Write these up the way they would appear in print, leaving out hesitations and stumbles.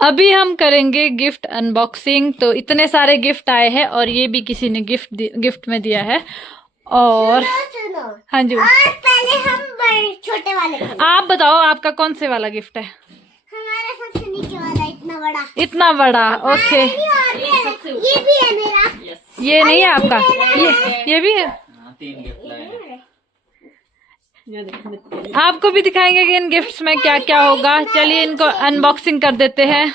अभी हम करेंगे गिफ्ट अनबॉक्सिंग। तो इतने सारे गिफ्ट आए हैं और ये भी किसी ने गिफ्ट में दिया है। और सुनो हाँ जी, और पहले हम बड़े छोटे वाले खोलें। आप बताओ आपका कौन से वाला गिफ्ट है? हमारा सबसे नीचे वाला इतना बड़ा। इतना बड़ा, ओके। ये भी है मेरा। ये नहीं है आपका? ये भी है। 3 गिफ्ट लाए हैं। आपको भी दिखाएंगे कि इन गिफ्ट्स में क्या क्या होगा। चलिए इनको अनबॉक्सिंग कर देते हैं।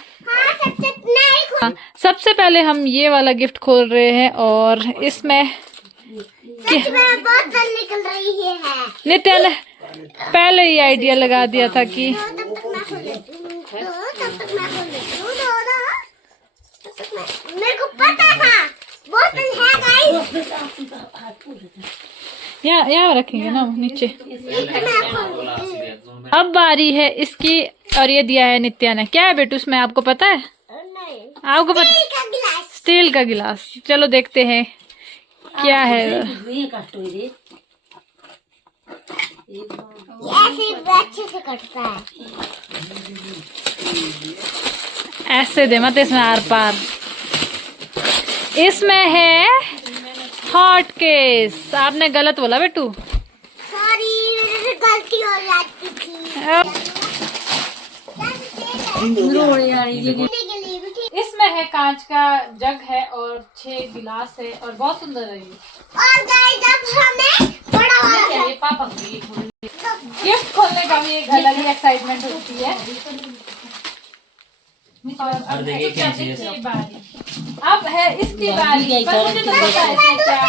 हाँ, सबसे पहले हम ये वाला गिफ्ट खोल रहे हैं और इसमें सच में बहुत जल्द निकल रही है। नित्या ने पहले ही आइडिया लगा दिया था कि तब तक मैं खोल लेती हूँ। मेरे को पता था बोतल है गाइस। यहाँ रखेंगे ना नीचे। अब बारी है इसकी और ये दिया है नित्या ने। क्या है बेटू उसमें, आपको पता है? आपको पता? स्टील का गिलास। चलो देखते हैं क्या है। ऐसे अच्छे से कटता है। ऐसे दे मत इसमें आर पार। इसमें है हॉट केस। आपने गलत बोला बेटू। सॉरी, मेरे से गलती हो जाती थी। इसमें है कांच का जग है और 6 गिलास है और बहुत सुंदर है ये। और गाइस अब हमें बड़ा वाला पापा गिफ्ट खोलने का भी एक अलग ही एक्साइटमेंट होती है। और अब देखिए क्या है चीज़ इसकी बारी। अब है इसकी बारी। पर मुझे तो पता है इसमें क्या है।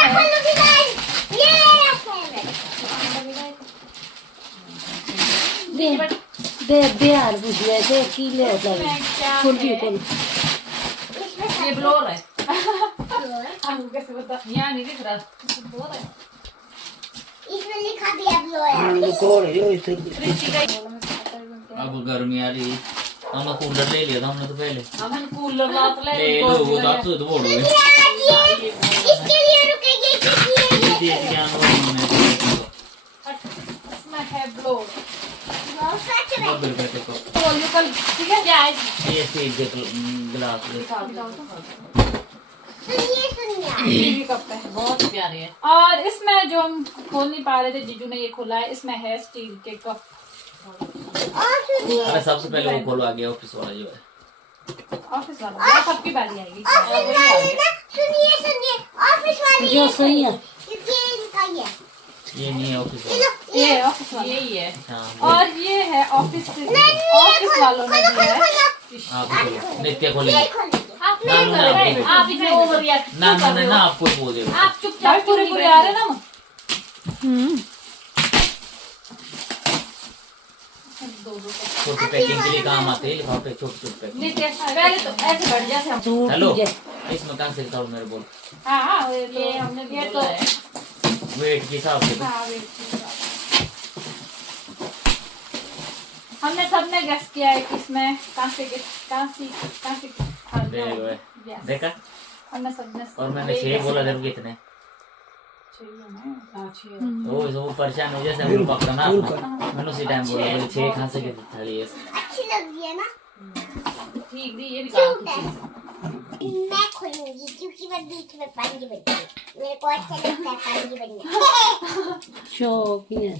दे यार बुझिया दे की ले खोल के खोल। ये ब्लोर है। आपको कैसे पता? यहाँ नहीं दिख रहा। ब्लोर है। इसमें लिखा दिया ब्लोअर। अब गर्मी आ रही। हमने कूलर ले लिया था हमने तो पहले। हमने कूलर बात ले लो वो तो बोल रहे इसके लिए रुकेगी इसमें है ब्लोर। सच में कल ठीक है क्या है? ये स्टील के गिलास सुनिए कप है, बहुत प्यारे है। और इसमें जो हम खोल नहीं पा रहे थे, जीजू ने ये खोला है। इसमें है स्टील के कप। और सुनिए अरे सबसे पहले वो खोलो आगे ऑफिस वाला जो है। ऑफिस वाला सबकी बारी आएगी। ऑफिस वाले ना, सुनिए ऑफिस वाली जो सही है ये इनका ही है। ये नहीं है ऑफिस वाला। ये ऑफिस वाला यही है। हाँ और ये है ऑफिस वालों ने दिया है। आप खोलो नित्य खोलिए। ये खोलिए। आप ना ना ना आप इतने ओवर रिएक्ट ना ना ना ना आपको बोल दे। आप चुपचाप पूरे आ रहे ना। छोटी पैकिंग के लिए काम आते हैं लिफाफे छोटे पैकिंग। पहले तो ऐसे बढ़ जाते हम। हेलो इसमें कहाँ से निकालूं मेरे बोल। हाँ ये हमने दिया तो वेट के हिसाब से। हाँ, हमने सबने गेस किया है कि इसमें कांसी देखा। हमने सबने और मैंने 6 बोला जब कितने वो परेशान हो जैसे हम पकड़ना अपना। मैंने उसी टाइम बोला बोले 6 कहाँ से कितनी थाली है। अच्छी लग रही है ना। ठीक नहीं ये भी क्यूट है। मैं खोलूंगी क्योंकि मैं बीच में पानी बनी है। मेरे को अच्छा लगता है पानी बनना। शौक है।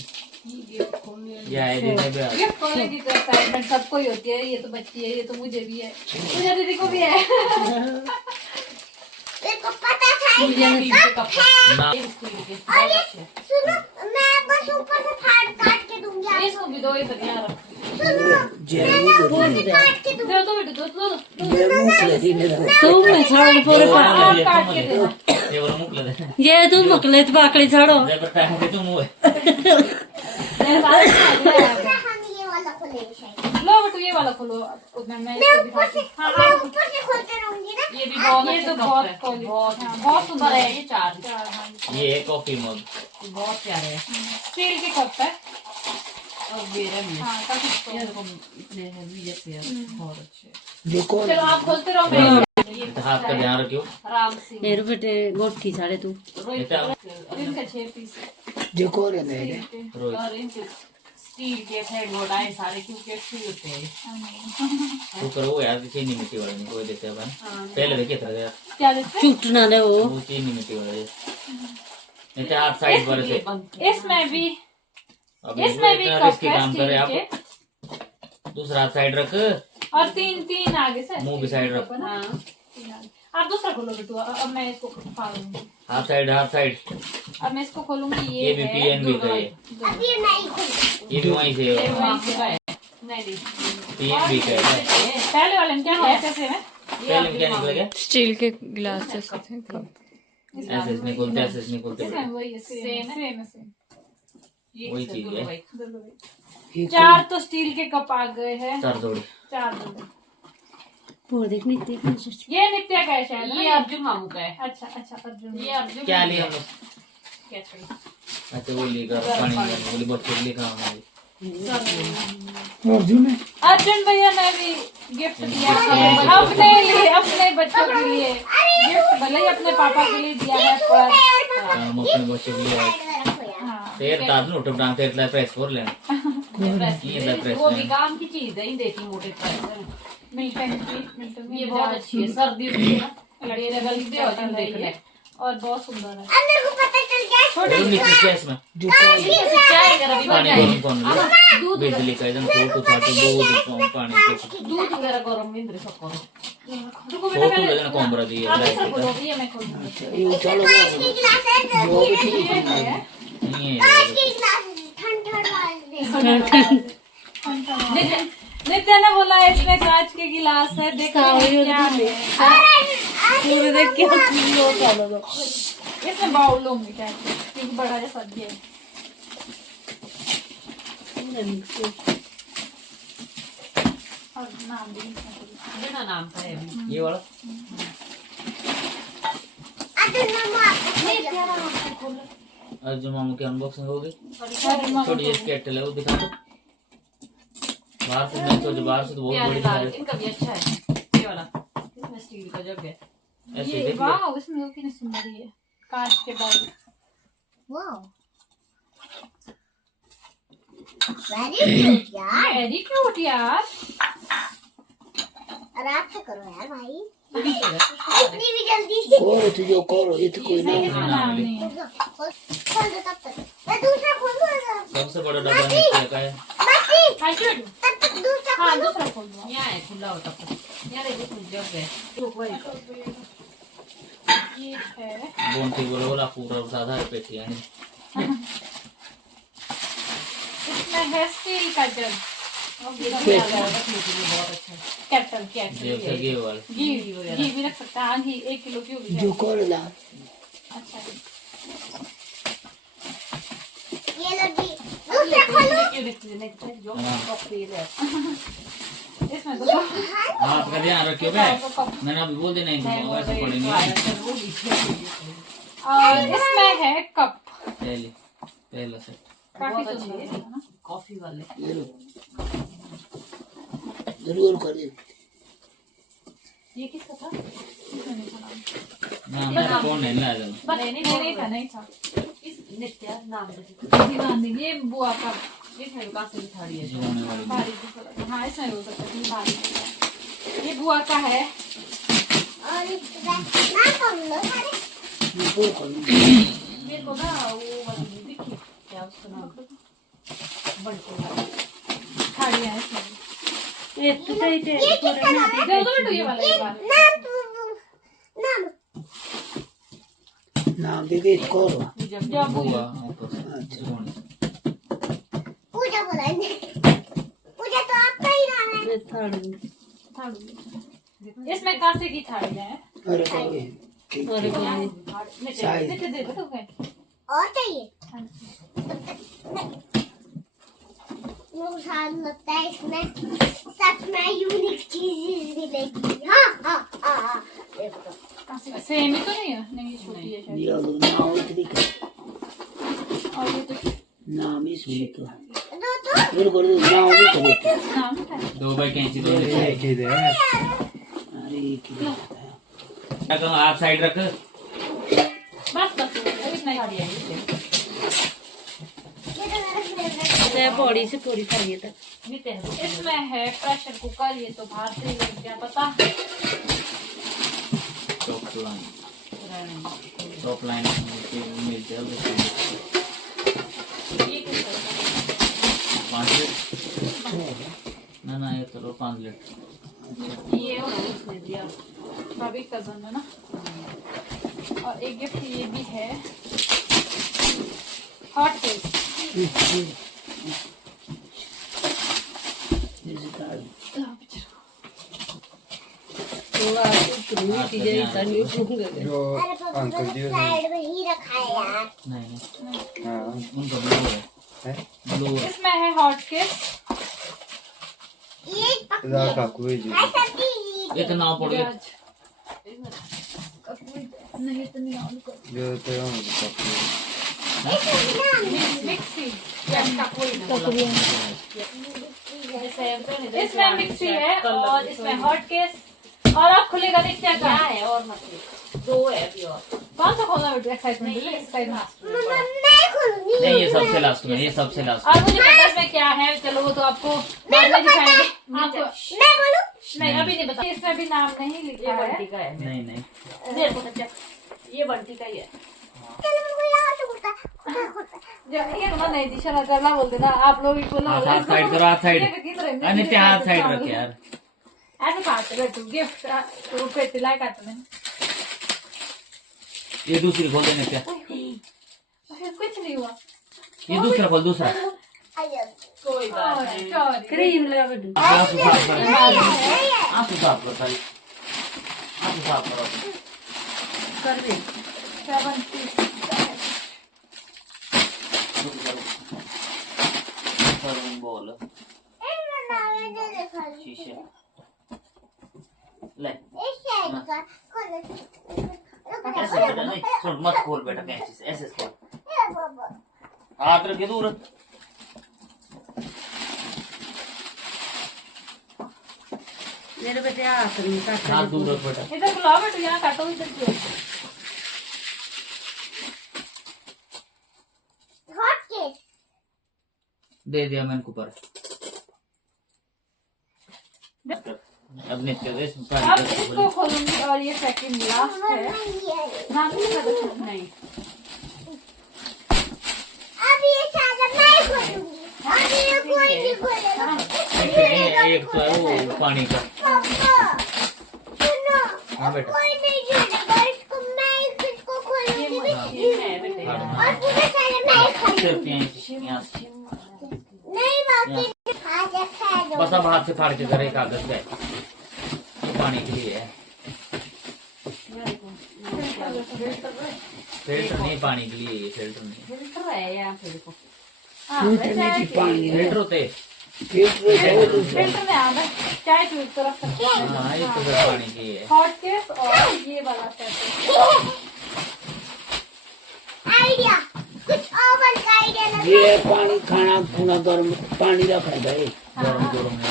या ये देने भी आ ये खोलने की एक्साइटमेंट सबको ही होती है। ये तो बच्ची है, ये तो मुझे भी है, मुझे दीदी को भी है। मेरे को पता था ये इसमें कप है। ना और ये सुनो, मैं बस ऊपर से काट के दूंगी आपको। इसको भी दो, ये बढ़िया रख। सुनो, मैं ऊपर से काट के दूंगी। दो बेटे दो। तू मैं छाड़ पूरे ये काट के दे। ये वाला मुक ले दे। ये तू मकले बाकड़ी छाड़ो। जब टाइम के तुम हुए मेरे पास हम ये वाला खोलेंगे शायद। लो बेटू ये वाला खोलो। मैं मैं इसको ऊपर से दिखाती हूँ। हाँ ऊपर से खोलते रहूंगी ना। ये भी बहुत ये तो बहुत सुंदर है। ये चार ये है कॉफी मग। बहुत प्यारे है। स्टील के कप है। हाँ काफी बहुत अच्छे। चलो आप खोलते रहो। मैं हाथ का ध्यान रखियो। आराम से मेरे बेटे गोठी छाड़े तू। बेटा इनके 6 पीस देखो रे मेरे रोहित स्टील के थे घोटाए सारे क्योंकि अच्छे होते हैं। तो करो यार चीनी मिट्टी वाले नहीं कोई देते हैं पहले देखिए था यार क्या देते चूटना ने वो चीनी मिट्टी वाले नहीं तो आप साइड पर से हैं? इसमें भी अब इसमें भी इतना कप रिस्की है काम करे स्टील आप के दूसरा साइड रख और तीन आगे से मुंह की साइड रख हाँ। तीन आगे। आप दूसरा खोलो बेटू, अब मैं इसको फाड़ूंगी। हाफ साइड अब मैं इसको खोलूंगी। ये भी पीएनबी का है अब ये नहीं खुली। ये भी वहीं से है नहीं पीएनबी का है पहले वाले में क्या है कैसे में? पहले में क्या निकल गया स्टील के गिलास जैसे थे ऐसे इसमें खोलते ऐसे इसमें खोलते वही है सेम वही चीज है चार तो स्टील के कप आ गए हैं। चार जोड़ी चार जोड़े। वो देखने ये नित्या का है शायद ना? ये अर्जुन मामू का है। अच्छा अर्जुन। ये अर्जुन क्या लिया हम क्या चाहिए? अच्छा वो लेकर पानी में बोले बच्चों के लिए काम है अर्जुन भैया ने भी गिफ्ट दिया है अपने लिए, अपने बच्चों के लिए गिफ्ट, भले ही अपने पापा के लिए दिया है पर हम अपने बच्चों के लिए हाँ। तेर दाद नो टप डांग तेर प्रेस कर ले ये प्रेस वो भी काम की चीज है, ही देखी मोटे पर मिलते हैं ये बहुत अच्छी है, सर्दी होती है ना मेरे गलती हो जाती है और बहुत सुंदर है। अब मेरे को पता चल गया। छोटे नीचे इसमें चाय गरम भी पानी बनाए गरम कौन दूध बिजली का एकदम छोटू छाटू दूध पानी दूध वगैरह गरम भी इंद्र सब करो रुको बेटा छोटू पहले लेना कोमरा दिए आप दूसरा खोलो, ये मैं खोलूंगी। कांच की गिलास है तो ये है नहीं कांच है की गिलास ठंड वाले। नित्या ने बोला इसमें कांच के गिलास है, देखो क्या है। पूरे देख के होता है इसमें बाउल लूंगी क्या क्योंकि बड़ा जैसा दिया है। और नाम भी बिना नाम का है अभी। ये वाला अर्जुन मामू की अनबॉक्सिंग होगी छोटी इसकी एयरटेल है वो दिखा दो बाहर से मैं सोच बाहर से तो बहुत प्यारे बड़ी लाल, है इनका भी अच्छा है ये वाला, इसमें स्टील का जग है। ऐसे ये देख लिया वाह इसमें वो कितनी सुंदर है कांच के बाउल। वाओ वेरी गुड यार। वेरी क्यूट यार। आराम से करो यार भाई, इतनी भी जल्दी। करो तुझे करो ये तो कोई नहीं इसमें नाम नहीं है। खोल दो तब तक मैं दूसरा खोल दूंगा। सबसे बड़ा डब्बा निकला का है हाँ क्यूट। तब तक दूसरा हाँ खोल दो। दूसरा खोल दो। यहाँ है खुला होता है, यहाँ देखो जग है। ये है बोनती बोला बोला पूरा साधा है पेटी है इसमें है स्टील का जग रखने के लिए बहुत अच्छा है। कैप्टन जेब से ये वाला घी भी रख सकते हैं। हाँ घी 1 किलो की होगी जो कर ला अच्छा ये लगी दूसरा खोलो। क्यों देखते हैं नहीं जो हाँ। कॉफी है इसमें तो हाथ का ध्यान रखियो बे मैंने अभी बोल देना इनको वैसे पड़ेंगे और इसमें है कप पहला से काफी बहुत अच्छी सुंदर है। है ना। कॉफी वाले ये लो जरूर करिए ये किसका था? इसमें नहीं था नाम। ना मैं कौन है ला दो नहीं था इस नित्या नाम देखो ध्यान दीजिए बुआ का इसमें कहाँ से थाड़ी है जुबाने वाली भारी भी थोड़ा- हाँ इसमें हो सकता है भारी भी। ये बुआ का है। और इसका ना खोल लो सारे। ये पूरा कर मेरे को ना वो वाली दिखी क्या उसका नाम बंटू थालियाँ हैं इसमें भी। ये तो सही थे ये किसका नाम है? दे दो बेटू ये वाला एक बार। नाम नाम दे दे करो जब बुआ ऊपर से अच्छा जुबान से। पूजा बोलेंगे। पूजा तो आपका ही नाम है। थाली। इसमें कांसे की थाली है। अरे करो ठीक अरे ठीक शायद दे दे दो और चाहिए? मुझे शायद लगता है इसमें सच में यूनिक चीज मिलेगी। हाँ देखो सेम ही तो नहीं है। नहीं ये छोटी है शायद। ये लो नाम इतनी और ये तो नाम इसमें लिखो दो जरूर कर दो नाम भी करो नाम है। 2 बाई कैंची दो ले अरे क्या क्या कहूँ आप साइड रख बस बस इतना ही। ये तो मेरा फेवरेट से पौड़ी से पूरी खाइए तक इसमें है प्रेशर कुकर, ये तो बाहर से ही है, क्या पता। टॉप लाइन मिलते हैं ये किस तरह का? 5 लीटर ना ये तो 5 लीटर। ये और इसने दिया भाभी कजन है ना। और एक गिफ्ट ये भी है, हॉट केक। अरे पापा साइड में ही रखा है यार। नहीं हाँ उनका ब्लू है ब्लू है। इसमें है हॉट केक। ये इधर का कोई जी ऐसा भी ये तो नाव पड़ गया। नहीं तो नहीं ऑन कर। जो तो हम मिक्सी इसमें मिक्सी है और इसमें हॉट केस। और अब खुलेगा नित्या का है और मतलब 2 है अभी और कौन सा खोलना बेटा? एक्साइटमेंट है एक्साइटमेंट। मम्मा मैं खोलूंगी। नहीं ये सबसे लास्ट में, ये सबसे लास्ट और मुझे पता इसमें क्या है, चलो वो तो आपको बाद में दिखाएंगे। आपको मैं बोलूं? नहीं अभी नहीं बता, इसमें भी नाम नहीं लिखा ये है। बंटी का है नहीं नहीं देर को बच्चा ये बंटी का ही है चलो मेरे को यहाँ से खुलता जो ये तो नहीं दिशा करना बोलते ना आप लोग ही बोलो। हाथ साइड करो, हाथ साइड। नित्य हाथ साइड रखे यार। ऐसे काटते बैठो गिफ्ट तो पेटी लाई काटते हैं। ये दूसरी खोल दे नित्य। कुछ नहीं हुआ। ये दूसरा खोल, दूसरा। आइए। कोई बात नहीं सॉरी क्रीम लगा बेटू आंसू साफ करो, आंसू साफ करो सारी, आंसू साफ करो। कर दे 70 बोल शीशे ले ऐसे बेटा, नहीं सुन मत खोल बेटा कैंची से, ऐसे खोल। हाथ रखे दूर। मेरे बेटे हाथ नहीं काट हाथ दूर रख बेटा। इधर बुलाओ बेटू, यहाँ काटो इधर क्यों? दे दिया मैंने ऊपर। अब नित्य दे इसमें अब पानी इसको खोलूंगी और ये सेकंड लास्ट है। नाम नहीं अब ये सारा मैं खोलूंगी। अब ये कोई नहीं खोलेगा। एक तो है वो पानी का। पापा सुनो, हाँ बेटा। कोई नहीं खोलेगा इसको। मैं इसको खोलूंगी ये है बेटे और पूरे सारे मैं खोलूंगी। यहाँ से। नहीं बाकी आज खा दो। बस अब हाथ से फाड़ के करे कागज का, ये पानी के लिए है। फिल्टर नहीं, पानी के लिए ये फिल्टर नहीं। फिल्टर है यहाँ पे देखो फिल्टर होते फिल्टर में आ गए चाय पी तो रख सकते हैं। हाँ ये तो फिर पानी के लिए है। हॉट केस और ये वाला सेट है। आइडिया कुछ और का आइडिया लगा। ये पानी खाना खुना गर्म पानी रखा भाई गरम गरम है।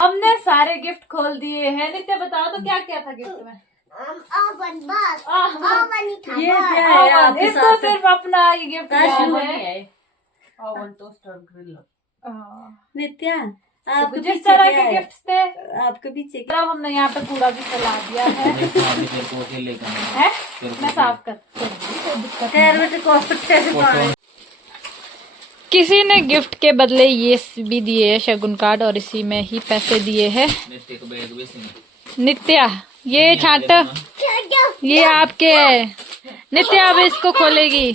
हमने सारे गिफ्ट खोल दिए हैं। नित्य बताओ तो क्या क्या था गिफ्ट में? ओवन बस आह, ओवन ही था। ये बस। क्या है आपके इसको साथ सिर्फ अपना ये गिफ्ट शुरू है। है ओवन टोस्टर ग्रिल हाँ। नित्या तो आपके जिस पीछे तरह क्या के है? गिफ्ट थे आपके पीछे अब हमने यहाँ पे कूड़ा भी फैला दिया है। नहीं, पानी तेरे को अकेले करना है तेरे को मैं साफ कर कोई दिक्कत नहीं। खैर बेटे कॉस्ट से पानी किसी ने गिफ्ट के बदले ये भी दिए है शगुन कार्ड और इसी में ही पैसे दिए हैं। नित्य को बैग भी सिंह नित्या ये छांट ये आपके है। नित्या अब इसको खोलेगी।